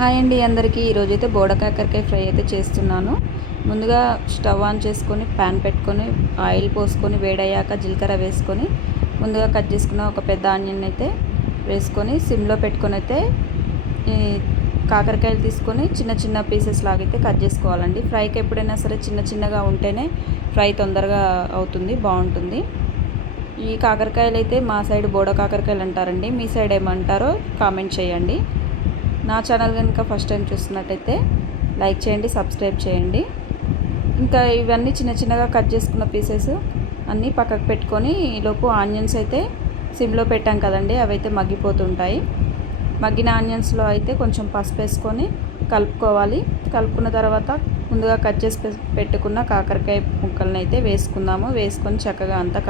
Hi అండి అందరికీ ఈరోజైతే బోడకాకరకాయ ఫ్రై అయితే చేస్తున్నాను. ముందుగా స్టవ్ ఆన్ చేసుకొని ప్యాన్ పెట్టుకొని ఆయిల్ పోసుకొని వేడయ్యాక జీలకర్ర వేసుకొని ముందుగా కట్ చేసుకున్న ఒక పెద్ద ఆనియన్ అయితే వేసుకొని సిమ్లో పెట్టుకొని అయితే ఈ కాకరకాయలు తీసుకొని చిన్న చిన్న పీసెస్ లాగైతే కట్ చేసుకోవాలండి. ఫ్రైకి ఎప్పుడైనా సరే చిన్న చిన్నగా ఉంటేనే ఫ్రై తొందరగా అవుతుంది, బాగుంటుంది. ఈ కాకరకాయలు అయితే మా సైడ్ బోడ కాకరకాయలు అంటారండి, మీ సైడ్ ఏమంటారో కామెంట్ చేయండి. నా ఛానల్ కనుక ఫస్ట్ టైం చూస్తున్నట్టయితే లైక్ చేయండి, సబ్స్క్రైబ్ చేయండి. ఇంకా ఇవన్నీ చిన్న చిన్నగా కట్ చేసుకున్న పీసెస్ అన్నీ పక్కకు పెట్టుకొని ఈలోపు ఆనియన్స్ అయితే సిమ్లో పెట్టాం కదండి, అవి అయితే మగ్గిపోతుంటాయి. మగ్గిన ఆనియన్స్లో అయితే కొంచెం పసుపు వేసుకొని కలుపుకోవాలి. కలుపుకున్న తర్వాత ముందుగా కట్ చేసి పెట్టుకున్న కాకరకాయ ముక్కలను అయితే వేసుకొని చక్కగా అంతా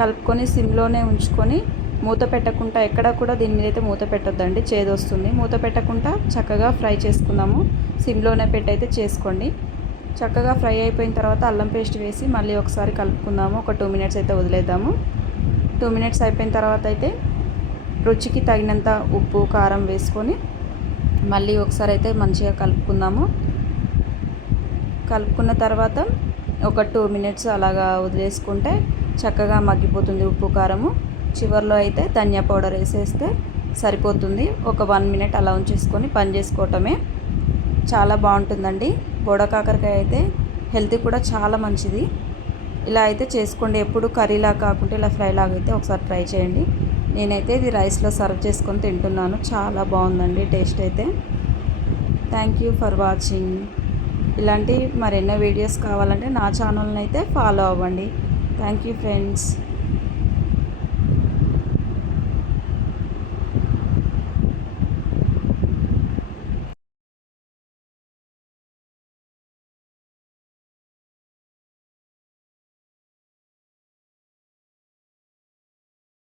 కలుపుకొని సిమ్లోనే ఉంచుకొని మూత పెట్టకుండా, ఎక్కడ కూడా దీని మీద అయితే మూత పెట్టొద్దండి, చేదు వస్తుంది. మూత పెట్టకుండా చక్కగా ఫ్రై చేసుకుందాము. సిమ్లోనే పెట్టి అయితే చేసుకోండి. చక్కగా ఫ్రై అయిపోయిన తర్వాత అల్లం పేస్ట్ వేసి మళ్ళీ ఒకసారి కలుపుకుందాము. ఒక 2 మినిట్స్ అయితే వదిలేద్దాము. 2 మినిట్స్ అయిపోయిన తర్వాత అయితే రుచికి తగినంత ఉప్పు కారం వేసుకొని మళ్ళీ ఒకసారి అయితే మంచిగా కలుపుకుందాము. కలుపుకున్న తర్వాత ఒక 2 మినిట్స్ అలాగా వదిలేసుకుంటే చక్కగా మగ్గిపోతుంది ఉప్పు కారము. చివరిలో అయితే ధనియా పౌడర్ వేసేస్తే సరిపోతుంది. ఒక 1 మినిట్ అలా ఉంచేసుకొని పని చేసుకోవటమే. చాలా బాగుంటుందండి. బోడ కాకరకాయ అయితే హెల్త్ కూడా చాలా మంచిది. ఇలా అయితే చేసుకోండి. ఎప్పుడు కర్రీలా కాకుండా ఇలా ఫ్రైలాగా అయితే ఒకసారి ట్రై చేయండి. నేనైతే ఇది రైస్లో సర్వ్ చేసుకొని తింటున్నాను. చాలా బాగుందండి టేస్ట్ అయితే. Thank you for watching. ఇలాంటి మరెన్నో వీడియోస్ కావాలంటే నా ఛానల్ని అయితే ఫాలో అవ్వండి. Thank you friends.